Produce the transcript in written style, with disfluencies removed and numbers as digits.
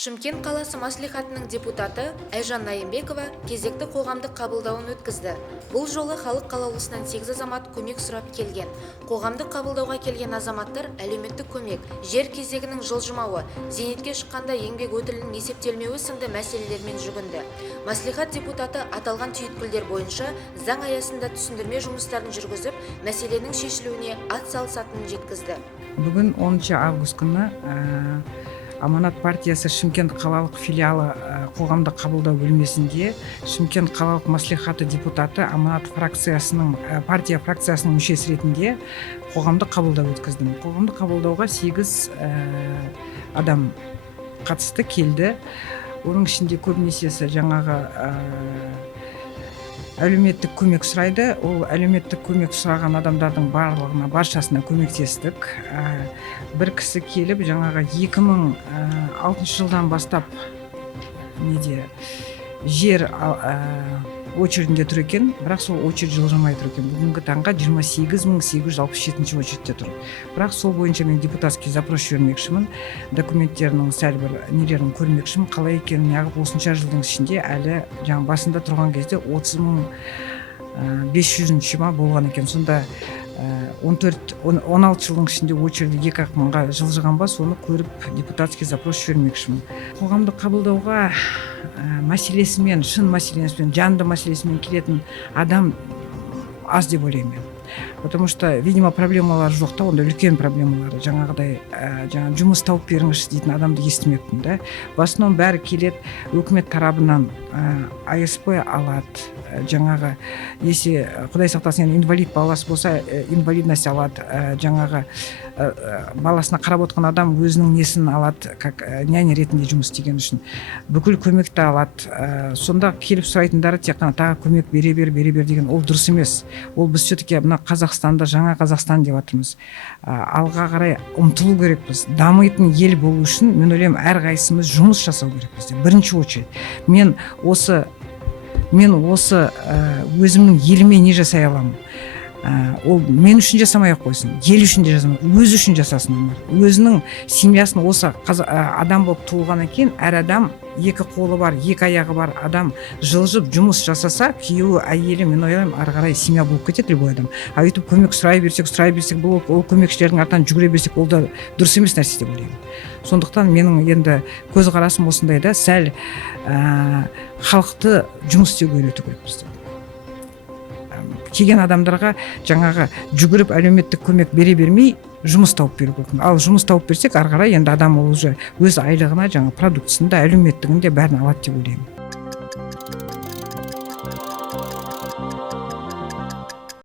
Шымкент қаласы мәслихатының депутаты Айжан Найымбекова кезекті қоғамдық қабылдауын өткізді. Бұл жолы халық қалаулысынан 8 азамат көмек сұрап келген. Қоғамдық қабылдауға келген азаматтар әлеуметтік көмек, жер кезегінің жылжымауы, зейнетке шыққанда еңбек өтілінің есептелмеуі сынды мәселелермен жүгінді. Мәслихат депутаты аталған түйткілдер бойынша заң аясында түсіндірме жұмыстарын жүргізіп, мәселенің шешілуіне атсалысатынын жеткізді. Бүгін 10 август күні Аманат партиясы Шымкент қалалық филиалы қоғамдық қабылдау бөлмесінде Шымкент қалалық мәслихаты депутаты Аманат партия фракциясының мүшесі ретінде қоғамдық қабылдау өткіздім. Қоғамдық қабылдауға 8 адам қатысты келді. Оның ішінде көбінесе жаңағы әлеуметтік көмек сұрайды. Ол әлеуметтік көмек сұраған адамдардың баршасына көмектестік. Бір кісі келіп, жаңағы 2006 жылдан бастап жер очередінде тұр екен, бірақ сол очередь жылжымай тұр екен. Бүгінгі таңға 28.867 очередте тұр. Бірақ сол бойынша мен депутатский запрос жібермекшімін, документтерінің сәл бір нелерін көрмекшімін, қалай екенін, неғып осынша жылдың ішінде әлі жаңа басында тұрған кезде 30.500 ма болған екен. Сонда 16 жылдың ішінде очереди 2-ақ мыңға жылжыған ба, соны көріп депутатский запрос жібермекшімін. Қоғамдық қабылдауға мәселесімен, шын мәселесімен, жанды мәселесімен келетін адам аз деп ойлаймын. Потому что, видимо, проблемалар жоқ та, онда үлкен проблемалар. Жаңағыдай жұмыс тауып беріңізші дейтін адамды естімеппін да. В основном бәрі келеді, өкімет тарабынан АСП алады. Жаңағы, если Құдай сақтасын, инвалид баласы болса, инвалидность алады. Жаңағы баласына қарап отқан адам өзінің несін алады, как няня ретінде жұмыс істеген үшін. Бүкіл көмекті алады. Сонда келіп сұрайтындары тек қана тағы көмек бере бер деген ол дұрыс емес. Ол біз все-таки мына Қазақстанда жаңа Қазақстан деп жатырмыз. Алға қарай ұмтылу керекпіз. Дамитын ел болу үшін мен ойлаймын, әрқайсымыз жұмыс жасау керекпіз. Бірінші очередь. Мен осы өзімнің еліме не жасай аламын? Ол мен үшін жасамай ақ қойсын, ел үшін де жасамай, өзі үшін жасасын. Өзінің семьясын осы адам болып туылғаннан кейін, әр адам 2 қолы бар, 2 аяғы бар адам жылжып жұмыс жасаса, күйеуі, әйелі, мен ойлаймын, ары қарай семья болып кетеді любой адам. А өйтіп көмек сұрай берсек, ол көмекшілердің артынан жүгіре берсек, ол да дұрыс емес нәрсе деп ойлаймын. Сондықтан менің енді көзқарасым осындай да, сәл халықты жұмыс істеуге үйрету керекпіз. Келген адамдарға жаңағы жүгіріп әлеуметтік көмек бере бермей жұмыс тауып беру керек. Ал жұмыс тауып берсек, ары қарай енді адам ол уже өз айлығына, жаңа продуктысында, әлеуметтігінде бәрін алады деп ойлаймын.